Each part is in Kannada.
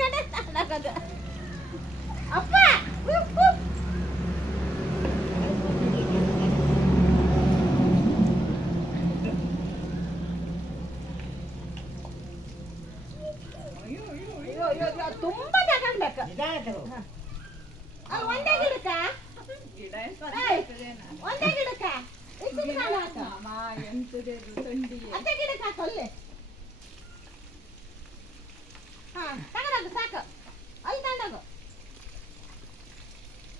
ಇಸ್ಕೊಂಡೆ ಸಾಕಾಗೋದು. ಅಪ್ಪ ತುಂಬಾ ತಗೊಂಡ್ಬೇಕು. ಒಂದೇ ಗಿಡಕ್ಕ ಒಂದೇ ಗಿಡಕ್ಕ ಅದೇ ಗಿಡಕ್ಕೆ ಹಾಕೊಳ್ಳಿ. ಹಾ ತಗೊಂಡೋಗು ಸಾಕು. ಅಲ್ಲಿ ತಗೊಂಡೋಗು.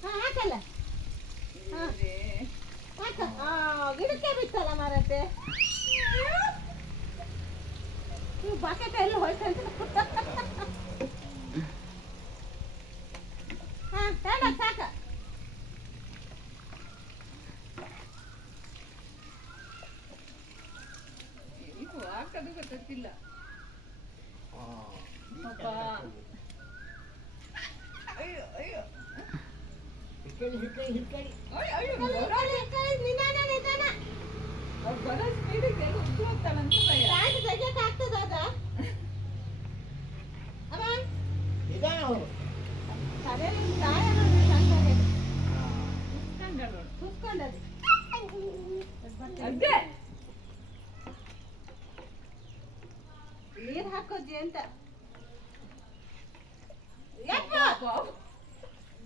ಹಾ ಹಾಕಲ್ಲ. ಹಾಕ. ಗಿಡಕ್ಕೆ ಬಿತ್ತಲ್ಲ ಮಾರತ್ತೆ. ನೀವು ಬಕೆಟ್ ಎಲ್ಲ ಹೋಯ್ತಂತ. ಹಾ ತಗೊಂಡೋಗ ಸಾಕು. ಹಾಕದು ಗೊತ್ತಿಲ್ಲ. ಅಯ್ಯೋ ಅಯ್ಯೋ ಬರೋ ಸ್ಪೀಡಿಗೆ ಉದ್ದು ಹೋಗ್ತಾಳಂತ ಭಯ. ಅದೇ ನೀರ್ ಹಾಕೋದಿ ಅಂತ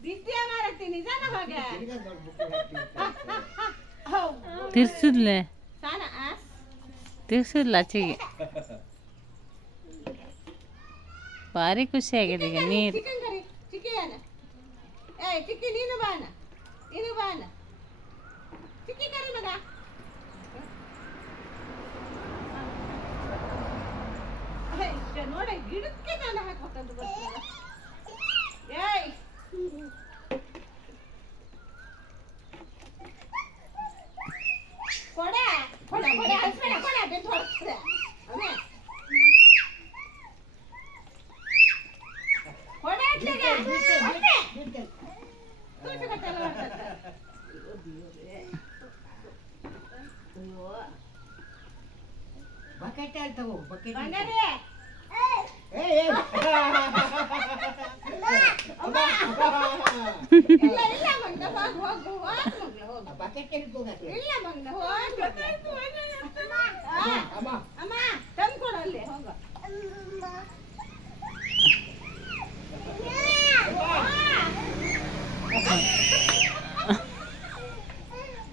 ಬಿಸಿಯ ಮಾರತ್ತಿ ನಿಜಾನ ಹೋಗೆ ತಿರ್ಸಿದ್ಲೆ ಸಾನ ತಿರ್ಸಿದ್ಲ ಆಚೆಗೆ. ಭಾರಿ ಖುಷಿ ಆಗಿದೆ ಈಗ ನೀರು. ಚಿಕನ್ ಕರಿ ಚಿಕ್ಕಿ ಅನ್ನ ಚಿಕ್ಕಿ ನೀನು ಬಾನ ಚಿಕ್ಕಿ ಕರಿ ಮಗ. ನೋಡಿ ಗಿಡಕ್ಕೆ ನಾನು ಹಾಕ್ಬೇಕಂತ ಬರ್ತೀನಿ. ಏಯ್ ಕೊಡೆ ಕೊಡೆ ಕೊಡೆ ಹಸ್ಬೇಡ ಕೊಡೆ ಬೆಂದು ಹೊಡ್ತದೆ ಅವನೇ ಕೊಡೆ ಅಟ್ಲಿಗೆ ತುಳಸಿ ಕಟ್ಟೆಲ್ಲ ಮಾಡ್ತದೆ. ಅಯ್ಯೋ ಬಕೆಟ್ ಹೇಳ್ತಾವು ಬಕೆಟ್ ಬಂಗಾರಿ ಇಲ್ಲ ಇಲ್ಲ ಮಗ್ನ ಹೋಗು ಬಕೆಟ್ ಇಲ್ಲ ಮಗ್ನ ಹೋಗು. ಅಮ್ಮ ತಂದ್ಕೊಡು ಅಲ್ಲಿ ಹೋಗು.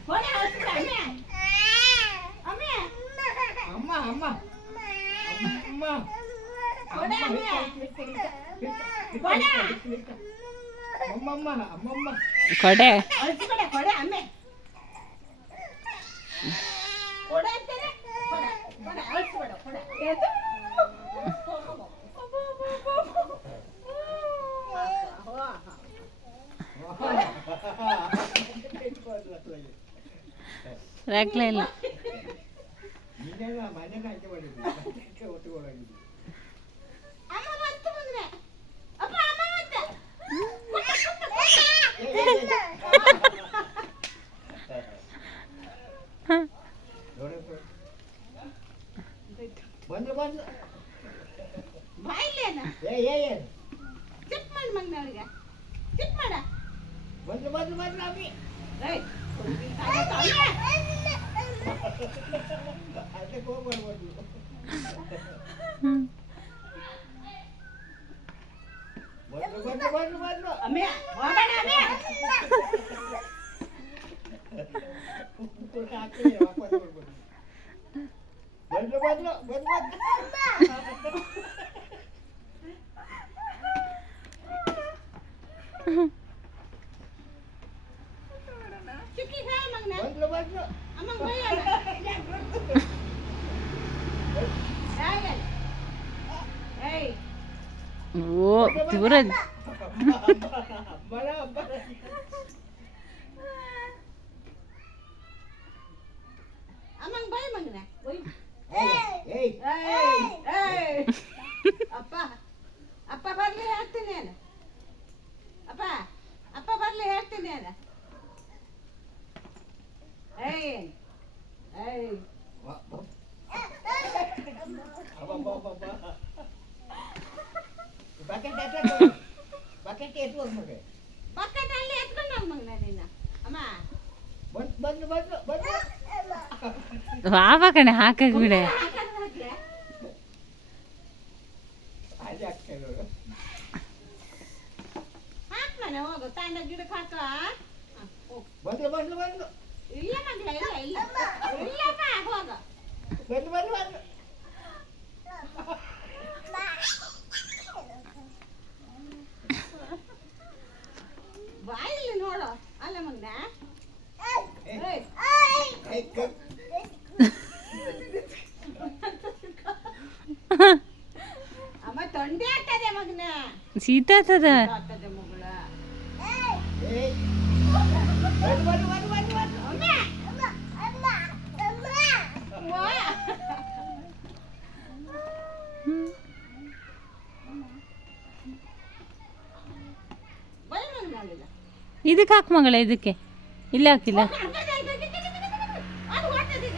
ಕೊಡೆ ಹಸ್ಬಿಡ ಅಮ್ಮ ಅಮ್ಮ ಅಮ್ಮ ಕೊಡೆ ಅಮ್ಮಮ್ಮ ಅಮ್ಮಮ್ಮ ಕೊಡೆ ಹಸ್ಬಿಡ ಕೊಡೆ ಅಮ್ಮೆ ಕೊಡೆ ಅಂತಾರೆ ಕೊಡೆ ಕೊಡೆ ಹಸ್ಬಿಡ ಕೊಡೆ ರಾಕ್ಲೇ ಇಲ್ಲ. ಮನೆಗೆ ಹಾಕಿ ಮಾಡಿದ್ವಿ ಒಟ್ಟಿಗೆ ಅಮ್ಮ ಬಂತು ಬಂದ್ರೆ ಅಪ್ಪ ಅಮ್ಮ ಬಂತು. ಬಂದ್ರು ಬಂದ್ರು ಬಾಯಿಲೇನ ಚೆಕ್ ಮಾಡಿ ಮಗ್ನ ಅವ್ರಿಗೆ ಚೆಕ್ ಮಾಡ. ಬಂದ್ರು ಬಂದ್ರು ಬಂದ್ರು ಅಮ್ಮಿ ಅದಕ್ಕೆ ಹೋಗ್ಬಾರ್ದು. ಬಂದ್ರು ಬಂದ್ರು ಬಂದ್ರು ಬಂದ್ರು ಅಮ್ಮೆ ಹೋಗೋಣ ಅಮ್ಮೆ ಹಾಕಿ ವಾಪಸ್ ಬರ್ಬೋದು. ಬಂದ್ರು ಬಂದ್ರು ಬಂದ್ರು ಚಿಕ್ಕಿ ಹೇಳ ಮಗ್ನ ಬಂದ್ರು ಬಂದ್ರು ಅಮ್ಮ ಬೈಯಲ್ಲ ಏಯ್ ಓ ದೂರ ಬರ ಬರ ಅಮ್ಮಂಗ್ ಬೈ ಮಗ್ನ ಏಯ್ ಅಪ್ಪ ಅಪ್ಪ ಬರ್ಲಿ ಹೇಳ್ತೀನಿ ನಾನು. ಅಪ್ಪ ಅಪ್ಪ ಬರ್ಲಿ ಹೇಳ್ತೀನಿ ನಾನು. ಏಯ್ ಏಯ್ ಬಕೆಟ್ ಬಕೆಟ್ ಎತ್ತು ಹೋಗ್ ಮಗ ಬಕೆಟ್ ಅಲ್ಲಿ ಎತ್ಕೊಂಡು ಹೋಗ್ ಮಗನ ನಿನ್ನ ಅಮ್ಮ ಬಂದು ಬಾಬಾ ಕಣೆ ಹಾಕಕ್ ಬಿಡೆ ಹಾಕಂಡ್ ಹೋಗ್ಲೆ? ಅಲ್ಲಿ ಆಗ್ತದೆ ನೋಡು ಹಾಕ್ ಮನೆ ಹೋಗು ತಾಂಡ ಗಿಡಕ್ಕೆ ಹಾಕ ಹೋಗು ಬಂದು ಇಲ್ಲ ಮಗ್ಲ ಇಲ್ಲಪ್ಪ ಹೋಗ ಬಂದು ಬಾಯಲ್ಲಿ ನೋಡು ಅಲ್ಲ ಮಗ್ನ ಏಯ್. ಅಮ್ಮ ತೊಂಡೆ ಆಗ್ತದೆ ಮಗನ ಸೀತಾತದ ಆಗ್ತದೆ ಮಗಳ ಬೈ ಮಗನ ಅಲ್ಲಿಲ್ಲ ಇದಕ್ಕೆ ಹಾಕ್ ಮಗಳ ಇದಕ್ಕೆ ಇಲ್ಲ ಹಾಕಿಲ್ಲ ಅದು ಹೊಟ್ಟದ ಈಗ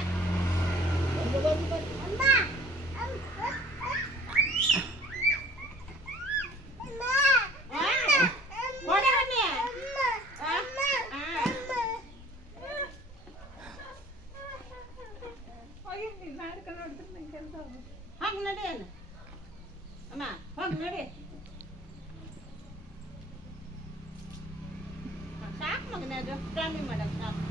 ಕೊಡೆ ಬನ್ನಿ ಹೋಗಿ ನೀನ್ ನಾಟಕ ನೋಡಿದ್ರೆ ನಂಗೆ ಕೆಲಸ ಹಾಗೆ ನಡಿ ಅಲ್ಲ ಅಮ್ಮ ಹೋಗಿ ನಡಿ ಸಾಕು ಮಗನ ಅದು ಪ್ರಾಣಿ ಮಾಡಕ್ ಸಾಕು